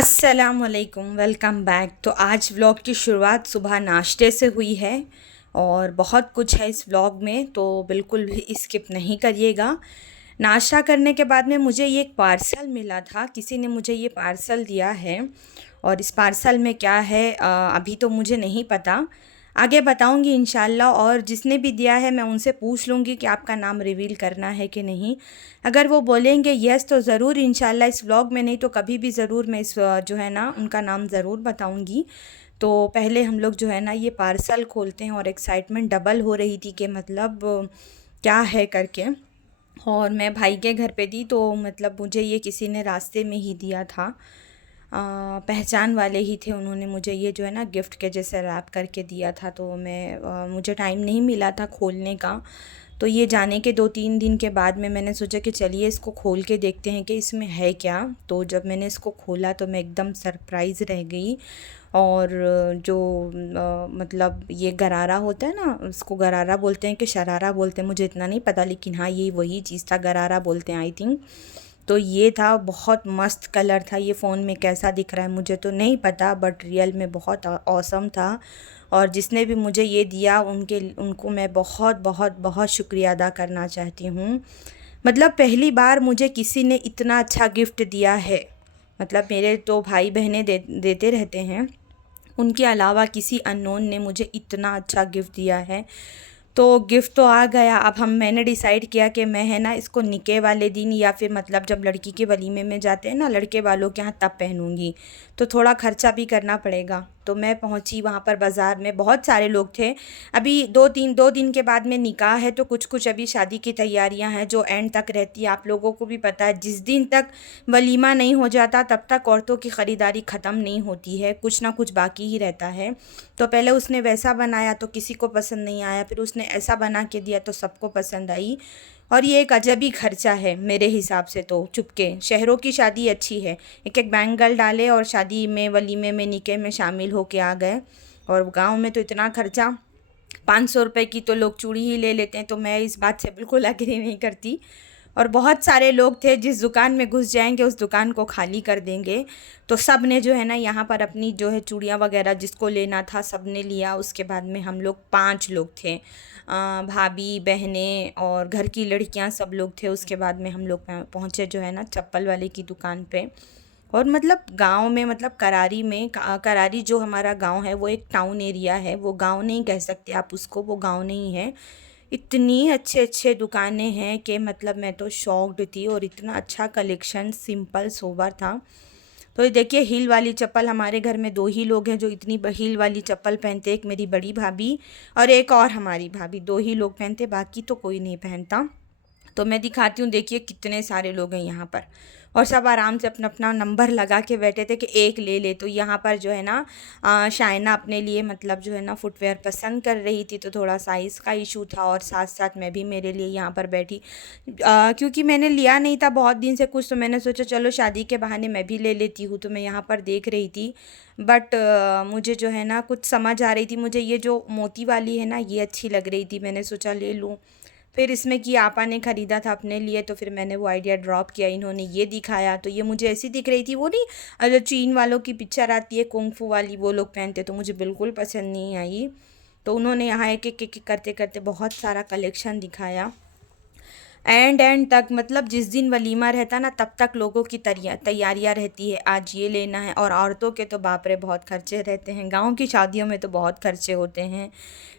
अस्सलामुअलैकुम, welcome back. तो आज व्लॉग की शुरुआत सुबह नाश्ते से हुई है और बहुत कुछ है इस व्लॉग में, तो बिल्कुल भी स्किप नहीं करिएगा। नाश्ता करने के बाद में मुझे ये एक पार्सल मिला था, किसी ने मुझे ये पार्सल दिया है और इस पार्सल में क्या है अभी तो मुझे नहीं पता, आगे बताऊंगी इंशाल्लाह। और जिसने भी दिया है मैं उनसे पूछ लूँगी कि आपका नाम रिवील करना है कि नहीं। अगर वो बोलेंगे यस तो ज़रूर इंशाल्लाह इस व्लॉग में, नहीं तो कभी भी ज़रूर मैं इस जो है ना उनका नाम ज़रूर बताऊंगी। तो पहले हम लोग जो है ना ये पार्सल खोलते हैं और एक्साइटमेंट डबल हो रही थी कि मतलब क्या है करके। और मैं भाई के घर पे थी, तो मतलब मुझे ये किसी ने रास्ते में ही दिया था। पहचान वाले ही थे, उन्होंने मुझे ये जो है ना गिफ्ट के जैसे रैप करके दिया था। तो मुझे टाइम नहीं मिला था खोलने का। तो ये जाने के 2-3 दिन के बाद में मैंने सोचा कि चलिए इसको खोल के देखते हैं कि इसमें है क्या। तो जब मैंने इसको खोला तो मैं एकदम सरप्राइज़ रह गई। और जो मतलब ये गरारा होता है ना, उसको गरारा बोलते हैं कि शरारा बोलते हैं, मुझे इतना नहीं पता, लेकिन हाँ ये वही चीज़ था, गरारा बोलते हैं आई थिंक। तो ये था, बहुत मस्त कलर था। ये फ़ोन में कैसा दिख रहा है मुझे तो नहीं पता, बट रियल में बहुत ऑसम था। और जिसने भी मुझे ये दिया उनको मैं बहुत बहुत बहुत शुक्रिया अदा करना चाहती हूँ। मतलब पहली बार मुझे किसी ने इतना अच्छा गिफ्ट दिया है। मतलब मेरे तो भाई बहनें देते रहते हैं, उनके अलावा किसी अननोन ने मुझे इतना अच्छा गिफ्ट दिया है। तो गिफ्ट तो आ गया। अब मैंने डिसाइड किया कि मैं है ना इसको निके वाले दिन या फिर मतलब जब लड़की के वलीमे में जाते हैं ना लड़के वालों के यहाँ, तब पहनूंगी। तो थोड़ा खर्चा भी करना पड़ेगा। तो मैं पहुंची वहाँ पर बाज़ार में, बहुत सारे लोग थे। अभी 2 दिन के बाद में निकाह है, तो कुछ कुछ अभी शादी की तैयारियां हैं जो एंड तक रहती है। आप लोगों को भी पता है, जिस दिन तक वलीमा नहीं हो जाता तब तक औरतों की ख़रीदारी ख़त्म नहीं होती है, कुछ ना कुछ बाकी ही रहता है। तो पहले उसने वैसा बनाया तो किसी को पसंद नहीं आया, फिर उसने ऐसा बना के दिया तो सबको पसंद आई। और ये एक अजब ही खर्चा है मेरे हिसाब से। तो चुपके शहरों की शादी अच्छी है, एक एक बैंगल डाले और शादी में वलीमे में निके में शामिल होके आ गए। और गांव में तो इतना खर्चा, 500 रुपये की तो लोग चूड़ी ही ले लेते हैं। तो मैं इस बात से बिल्कुल एग्री नहीं करती। और बहुत सारे लोग थे, जिस दुकान में घुस जाएंगे उस दुकान को खाली कर देंगे। तो सब ने जो है ना यहाँ पर अपनी जो है चूड़ियाँ वगैरह जिसको लेना था सब ने लिया। उसके बाद में हम लोग 5 लोग थे, भाभी बहनें और घर की लड़कियाँ सब लोग थे। उसके बाद में हम लोग पहुँचे जो है ना चप्पल वाले की दुकान पे। और मतलब गांव में, मतलब करारी में, करारी जो हमारा गांव है वो एक टाउन एरिया है, वो गांव नहीं कह सकते आप उसको, वो गांव नहीं है। इतनी अच्छे अच्छे दुकानें हैं कि मतलब मैं तो शॉक्ड थी। और इतना अच्छा कलेक्शन, सिंपल सोबर था। तो ये देखिए, हील वाली चप्पल, हमारे घर में 2 ही लोग हैं जो इतनी हील वाली चप्पल पहनते, एक मेरी बड़ी भाभी और एक और हमारी भाभी, 2 ही लोग पहनते, बाकी तो कोई नहीं पहनता। तो मैं दिखाती हूँ, देखिए कितने सारे लोग हैं यहाँ पर। और सब आराम से अपना अपना नंबर लगा के बैठे थे कि एक ले ले। तो यहाँ पर जो है ना शाइना अपने लिए मतलब जो है ना फुटवेयर पसंद कर रही थी, तो थोड़ा साइज़ का इशू था। और साथ साथ मैं भी मेरे लिए यहाँ पर बैठी, क्योंकि मैंने लिया नहीं था बहुत दिन से कुछ, तो मैंने सोचा चलो शादी के बहाने मैं भी ले लेती हूँ। तो मैं यहाँ पर देख रही थी, बट मुझे जो है ना कुछ समझ आ रही थी, मुझे ये जो मोती वाली है ना ये अच्छी लग रही थी, मैंने सोचा ले लूँ। फिर इसमें कि आपा ने ख़रीदा था अपने लिए, तो फिर मैंने वो आइडिया ड्रॉप किया, इन्होंने ये दिखाया तो ये मुझे ऐसी दिख रही थी, वो नहीं जो चीन वालों की पिक्चर आती है कुंग फू वाली, वो लोग पहनते, तो मुझे बिल्कुल पसंद नहीं आई। तो उन्होंने यहाँ एक एक करते करते बहुत सारा कलेक्शन दिखाया। एंड तक, मतलब जिस दिन वलीमा रहता ना तब तक लोगों की तैयारियां रहती है, आज ये लेना है। और औरतों के तो बाप रे बहुत खर्चे रहते हैं, गांव की शादियों में तो बहुत खर्चे होते हैं।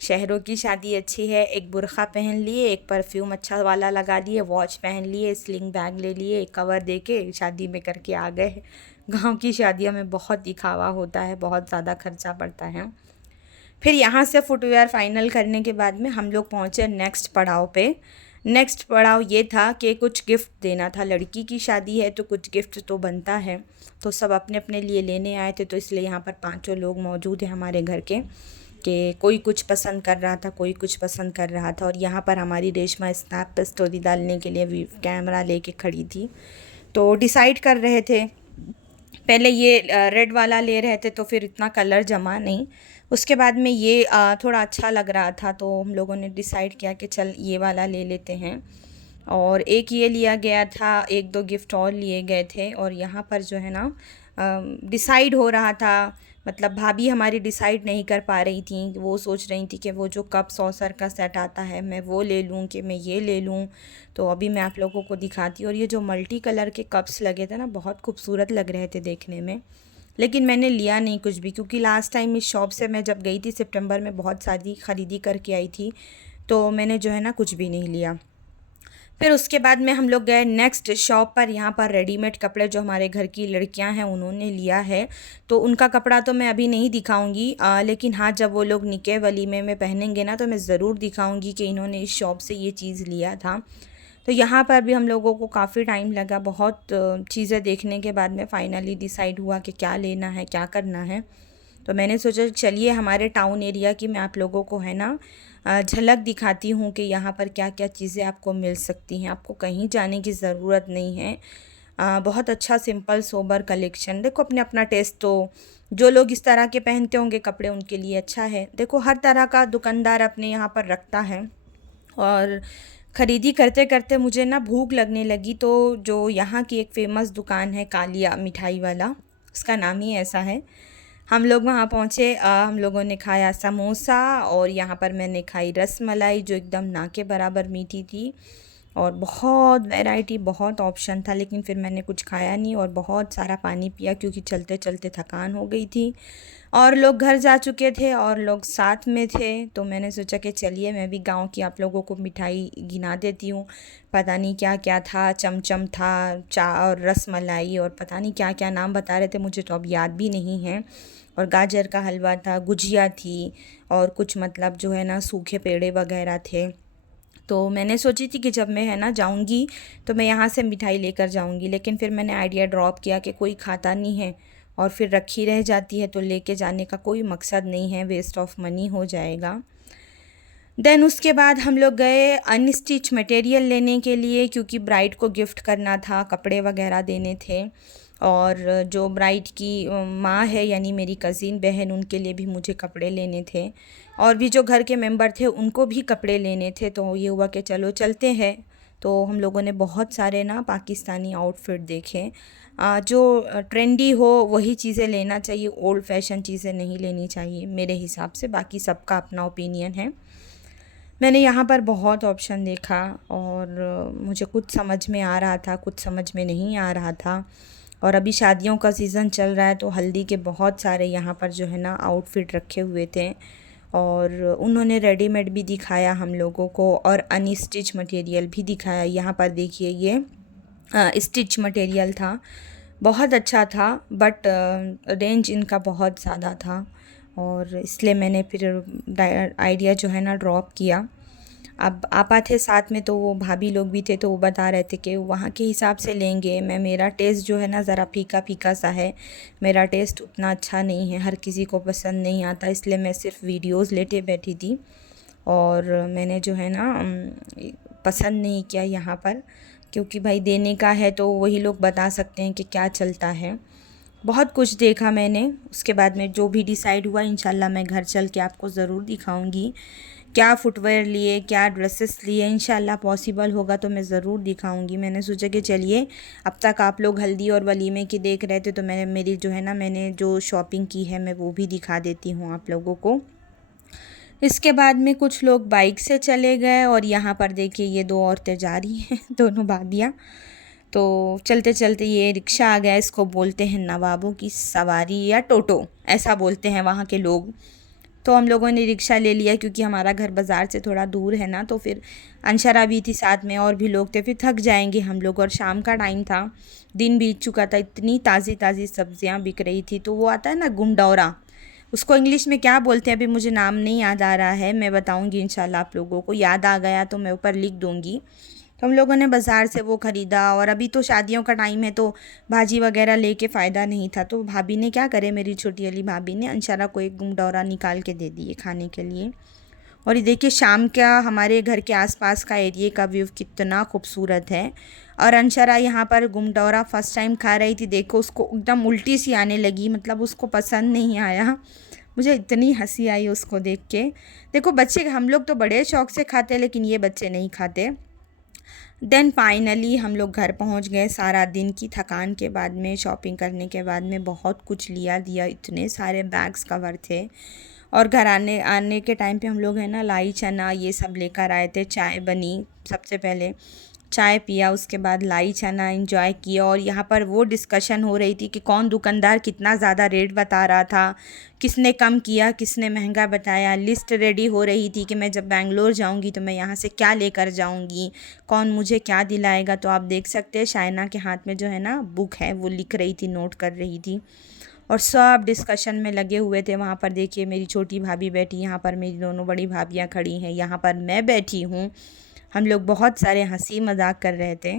शहरों की शादी अच्छी है, एक बुर्का पहन लिए, एक परफ्यूम अच्छा वाला लगा लिए, वॉच पहन लिए, स्लिंग बैग ले लिए, एक कवर दे के शादी में करके आ गए। गांव की शादियों में बहुत दिखावा होता है, बहुत ज़्यादा खर्चा पड़ता है। फिर यहाँ से फुटवेयर फाइनल करने के बाद में हम लोग पहुँचे नेक्स्ट पड़ाव पे। नेक्स्ट पड़ाव ये था कि कुछ गिफ्ट देना था, लड़की की शादी है तो कुछ गिफ्ट तो बनता है। तो सब अपने अपने लिए लेने आए थे, तो इसलिए यहाँ पर 5 लोग मौजूद हैं हमारे घर के, कि कोई कुछ पसंद कर रहा था, कोई कुछ पसंद कर रहा था। और यहाँ पर हमारी रेशमा स्नैप पर स्टोरी डालने के लिए भी कैमरा लेके खड़ी थी। तो डिसाइड कर रहे थे, पहले ये रेड वाला ले रहे थे तो फिर इतना कलर जमा नहीं। उसके बाद में ये थोड़ा अच्छा लग रहा था, तो हम लोगों ने डिसाइड किया कि चल ये वाला ले लेते हैं। और एक ये लिया गया था, 1-2 गिफ्ट और लिए गए थे। और यहाँ पर जो है ना डिसाइड हो रहा था, मतलब भाभी हमारी डिसाइड नहीं कर पा रही थी। वो सोच रही थी कि वो जो कप सॉसर का सेट आता है मैं वो ले लूँ कि मैं ये ले लूँ। तो अभी मैं आप लोगों को दिखाती हूँ। और ये जो मल्टी कलर के कप्स लगे थे ना, बहुत खूबसूरत लग रहे थे देखने में, लेकिन मैंने लिया नहीं कुछ भी, क्योंकि लास्ट टाइम इस शॉप से मैं जब गई थी सितंबर में बहुत सारी ख़रीदी करके आई थी, तो मैंने जो है ना कुछ भी नहीं लिया। फिर उसके बाद में हम लोग गए नेक्स्ट शॉप पर। यहाँ पर रेडीमेड कपड़े जो हमारे घर की लड़कियां हैं उन्होंने लिया है, तो उनका कपड़ा तो मैं अभी नहीं दिखाऊंगी, लेकिन हाँ जब वो लोग निकाह वलीमे में पहनेंगे ना तो मैं ज़रूर दिखाऊंगी कि इन्होंने इस शॉप से ये चीज़ लिया था। तो यहाँ पर भी हम लोगों को काफ़ी टाइम लगा, बहुत चीज़ें देखने के बाद में फ़ाइनली डिसाइड हुआ कि क्या लेना है क्या करना है। तो मैंने सोचा चलिए हमारे टाउन एरिया की मैं आप लोगों को है ना झलक दिखाती हूँ कि यहाँ पर क्या क्या चीज़ें आपको मिल सकती हैं। आपको कहीं जाने की ज़रूरत नहीं है। बहुत अच्छा सिंपल सोबर कलेक्शन। देखो अपने अपना टेस्ट, तो जो लोग इस तरह के पहनते होंगे कपड़े उनके लिए अच्छा है। देखो हर तरह का दुकानदार अपने यहाँ पर रखता है। और ख़रीदी करते करते मुझे ना भूख लगने लगी, तो जो यहाँ की एक फ़ेमस दुकान है कालिया मिठाई वाला, उसका नाम ही ऐसा है, हम लोग वहाँ पहुँचे। हम लोगों ने खाया समोसा, और यहाँ पर मैंने खाई रसमलाई जो एकदम ना के बराबर मीठी थी। और बहुत वैरायटी, बहुत ऑप्शन था, लेकिन फिर मैंने कुछ खाया नहीं और बहुत सारा पानी पिया, क्योंकि चलते चलते थकान हो गई थी। और लोग घर जा चुके थे और लोग साथ में थे, तो मैंने सोचा कि चलिए मैं भी गांव की आप लोगों को मिठाई गिना देती हूँ। पता नहीं क्या क्या था, चमचम था, चा और रसमलाई, और पता नहीं क्या क्या नाम बता रहे थे, मुझे तो अब याद भी नहीं है। और गाजर का हलवा था, गुजिया थी, और कुछ मतलब जो है ना सूखे पेड़े वगैरह थे। तो मैंने सोची थी कि जब मैं है ना जाऊंगी तो मैं यहाँ से मिठाई लेकर जाऊंगी, लेकिन फिर मैंने आइडिया ड्रॉप किया कि कोई खाता नहीं है और फिर रखी रह जाती है, तो लेके जाने का कोई मकसद नहीं है, वेस्ट ऑफ मनी हो जाएगा। देन उसके बाद हम लोग गए अनस्टिच मटेरियल लेने के लिए, क्योंकि ब्राइड को गिफ्ट करना था, कपड़े वगैरह देने थे। और जो ब्राइड की माँ है यानी मेरी कज़िन बहन, उनके लिए भी मुझे कपड़े लेने थे, और भी जो घर के मेंबर थे उनको भी कपड़े लेने थे। तो ये हुआ कि चलो चलते हैं। तो हम लोगों ने बहुत सारे ना पाकिस्तानी आउटफिट देखे। जो ट्रेंडी हो वही चीज़ें लेना चाहिए, ओल्ड फैशन चीज़ें नहीं लेनी चाहिए मेरे हिसाब से, बाकी सबका अपना ओपिनियन है। मैंने यहाँ पर बहुत ऑप्शन देखा, और मुझे कुछ समझ में आ रहा था, कुछ समझ में नहीं आ रहा था। और अभी शादियों का सीज़न चल रहा है, तो हल्दी के बहुत सारे यहाँ पर जो है ना आउटफिट रखे हुए थे, और उन्होंने रेडीमेड भी दिखाया हम लोगों को और अनस्टिच मटेरियल भी दिखाया। यहाँ पर देखिए ये स्टिच मटेरियल था, बहुत अच्छा था, बट रेंज इनका बहुत ज़्यादा था, और इसलिए मैंने फिर आइडिया जो है ना ड्रॉप किया। अब आपा थे साथ में, तो वो भाभी लोग भी थे, तो वो बता रहे थे कि वहाँ के हिसाब से लेंगे। मेरा टेस्ट जो है ना ज़रा फीका फीका सा है, मेरा टेस्ट उतना अच्छा नहीं है, हर किसी को पसंद नहीं आता, इसलिए मैं सिर्फ वीडियोस लेते बैठी थी, और मैंने जो है ना पसंद नहीं किया यहाँ पर, क्योंकि भाई देने का है तो वही लोग बता सकते हैं कि क्या चलता है। बहुत कुछ देखा मैंने, उसके बाद में जो भी डिसाइड हुआ इंशाल्लाह मैं घर चल के आपको ज़रूर दिखाऊंगी। क्या फुटवेयर लिए, क्या ड्रेसेस लिए, इंशाल्लाह पॉसिबल होगा तो मैं ज़रूर दिखाऊंगी। मैंने सोचा कि चलिए, अब तक आप लोग हल्दी और वलीमे की देख रहे थे, तो मेरी जो है ना मैंने जो शॉपिंग की है मैं वो भी दिखा देती हूँ आप लोगों को। इसके बाद में कुछ लोग बाइक से चले गए, और यहाँ पर देखिए ये दो औरतें जा रही हैं दोनों भाभियाँ। तो चलते चलते ये रिक्शा आ गया, इसको बोलते हैं नवाबों की सवारी या टोटो, ऐसा बोलते हैं वहाँ के लोग। तो हम लोगों ने रिक्शा ले लिया, क्योंकि हमारा घर बाज़ार से थोड़ा दूर है ना, तो फिर अंशरा भी थी साथ में, और भी लोग थे, फिर थक जाएंगे हम लोग, और शाम का टाइम था, दिन बीत चुका था, इतनी ताज़ी ताज़ी सब्जियां बिक रही थी। तो वो आता है ना गुमडौरा, उसको इंग्लिश में क्या बोलते हैं अभी मुझे नाम नहीं याद आ रहा है, मैं बताऊंगी इंशाल्लाह, आप लोगों को याद आ गया तो मैं ऊपर लिख दूंगी। तो हम लोगों ने बाज़ार से वो ख़रीदा, और अभी तो शादियों का टाइम है तो भाजी वगैरह लेके फ़ायदा नहीं था, तो भाभी ने क्या करे, मेरी छोटी वाली भाभी ने अंशरा को एक गुमडौरा निकाल के दे दिए खाने के लिए। और ये देखिए शाम का हमारे घर के आसपास का एरिया का व्यू कितना खूबसूरत है। और अंशरा यहाँ पर गुमडौरा फर्स्ट टाइम खा रही थी, देखो उसको एकदम उल्टी सी आने लगी, मतलब उसको पसंद नहीं आया। मुझे इतनी हंसी आई उसको देख के। देखो बच्चे, हम लोग तो बड़े शौक से खाते, लेकिन ये बच्चे नहीं खाते। देन फाइनली हम लोग घर पहुंच गए। सारा दिन की थकान के बाद में, शॉपिंग करने के बाद में बहुत कुछ लिया दिया, इतने सारे बैग्स कवर थे। और घर आने आने के टाइम पे हम लोग है ना लाई चना ये सब लेकर आए थे। चाय बनी, सबसे पहले चाय पिया, उसके बाद लाई चना एंजॉय किया। और यहाँ पर वो डिस्कशन हो रही थी कि कौन दुकानदार कितना ज़्यादा रेट बता रहा था, किसने कम किया, किसने महंगा बताया। लिस्ट रेडी हो रही थी कि मैं जब बैंगलोर जाऊँगी तो मैं यहाँ से क्या लेकर जाऊँगी, कौन मुझे क्या दिलाएगा। तो आप देख सकते हैं शाइना के हाथ में जो है ना बुक है, वो लिख रही थी, नोट कर रही थी। और सब डिस्कशन में लगे हुए थे। वहाँ पर देखिए मेरी छोटी भाभी बैठी, यहाँ पर मेरी दोनों बड़ी भाभियाँ खड़ी हैं, यहाँ पर मैं बैठी हूँ। हम लोग बहुत सारे हंसी मजाक कर रहे थे।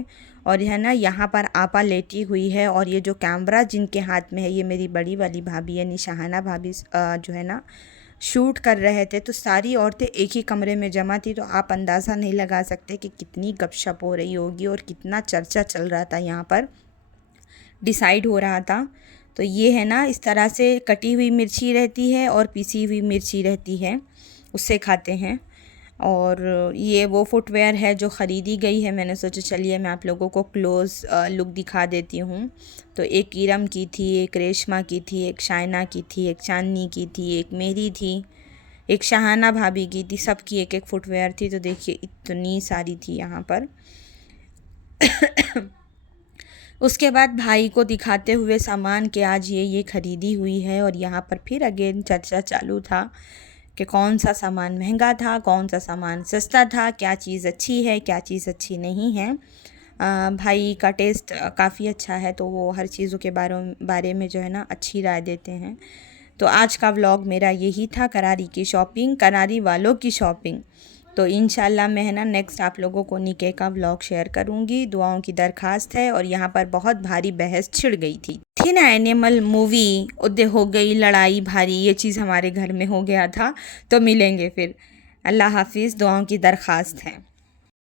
और यह ना यहाँ पर आपा लेटी हुई है, और ये जो कैमरा जिनके हाथ में है ये मेरी बड़ी वाली भाभी यानी शाहाना भाभी जो है ना शूट कर रहे थे। तो सारी औरतें एक ही कमरे में जमा थी, तो आप अंदाज़ा नहीं लगा सकते कि कितनी गपशप हो रही होगी और कितना चर्चा चल रहा था, यहाँ पर डिसाइड हो रहा था। तो ये है ना इस तरह से कटी हुई मिर्ची रहती है और पिसी हुई मिर्ची रहती है, उससे खाते हैं। और ये वो फुटवेयर है जो ख़रीदी गई है। मैंने सोचा चलिए मैं आप लोगों को क्लोज़ लुक दिखा देती हूँ। तो एक इरम की थी, एक रेशमा की थी, एक शाइना की थी, एक चांदनी की थी, एक मेरी थी, एक शाहाना भाभी की थी। सबकी एक एक फुटवेयर थी। तो देखिए इतनी सारी थी यहाँ पर। उसके बाद भाई को दिखाते हुए सामान कि आज ये ख़रीदी हुई है। और यहाँ पर फिर अगेन चर्चा चालू था कि कौन सा सामान महंगा था, कौन सा सामान सस्ता था, क्या चीज़ अच्छी है, क्या चीज़ अच्छी नहीं है। भाई का टेस्ट काफ़ी अच्छा है, तो वो हर चीज़ों के बारे में जो है ना अच्छी राय देते हैं। तो आज का व्लॉग मेरा यही था, करारी की शॉपिंग, करारी वालों की शॉपिंग। तो इंशाल्लाह मैं है ना नेक्स्ट आप लोगों को निके का व्लॉग शेयर करूँगी। दुआओं की दरख्वास्त है। और यहाँ पर बहुत भारी बहस छिड़ गई थी ना एनिमल मूवी, उदय हो गई लड़ाई भारी, ये चीज़ हमारे घर में हो गया था। तो मिलेंगे फिर। अल्लाह हाफिज़, दुआओं की दरख्वास्त है।